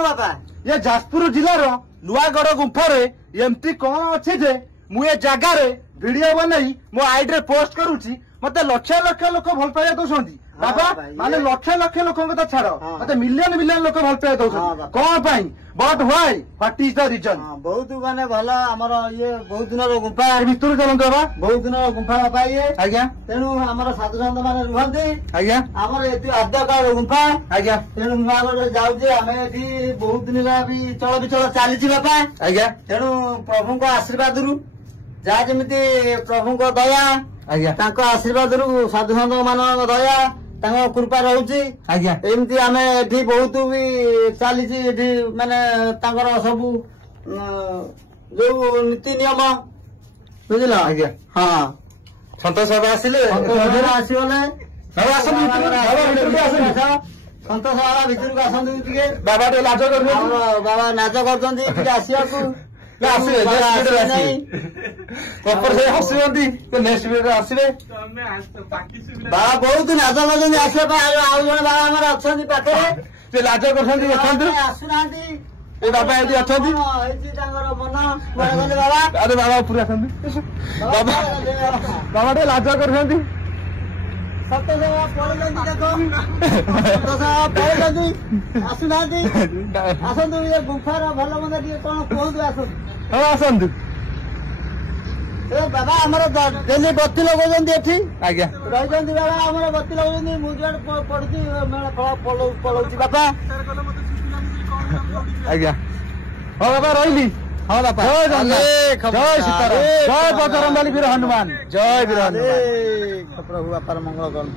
हाँ बाबा ये जाजपुर जिलार नुआगढ़ गुंफारे एमती कौन अच्छे जे मु ये जगार वीडियो बनाई मो आईडी रे पोस्ट करूची मते लक्ष लक्ष लोक भल पाइया दौरान बाबा माने लक्ष लक्ष लोक तो छाड़ मते मिलियन मिलियन लोक भल पाइया दौरान कौन पाई but why what is the reason बहुत माने भला हमर ये बहुत दिन गुंफा भितर चलते बाबा बहुत दिन गुंफा बाबा ये आज्ञा तेणु आमर साधु सन्त माने रुहନ୍ତି आज्ञा आमर एति आद्यकाल गुंफा आज्ञा तेणु नुआगढ़ जाउजे आमे एठी बहुत दिन भी चल विचल चली बापा आज्ञा तेणु प्रभु को आशीर्वाद रु जहाँ जमी प्रभु को दया आज्ञा तांको आशीर्वाद रु साधु सन्त मान दया तांको कृपा रहुची आज्ञा एमती आमे एठी बहुत भी चली एठी माने तांकर सबु जो नीति नियम बुझल आज्ञा हाँ सन्तोष बाबा आसिले आसगले सन्तोष बाबा भितर को आसती बाबा टे लाज कर बाबा नाच कर आसवाकू प्रॉपर से हसुंती नेक्स्ट वीडियो आसवे बाबा बहुत नाच कर आसवा आउ जन बाबा आमर अच्छा पाखे लाज कर आसुना बाबा ये अच्छा मन बाबा अरे बाबा पूरा बाबा बाबा टे लाज कर आसुना आसतु ये गुंफार भल मंद कौन कहतु आस हाँ आसतु बाबा आमर डेली बत्ती लगे आज्ञा रही बाबा आमर बत्ती लगे मुझे पड़ुची मेला पड़ोची बापा आज्ञा हाँ बाबा रही हाँ बापा जय सीताराम जय बजरंगबली वीर हनुमान जय वीर हनुमान प्रभु बापार मंगल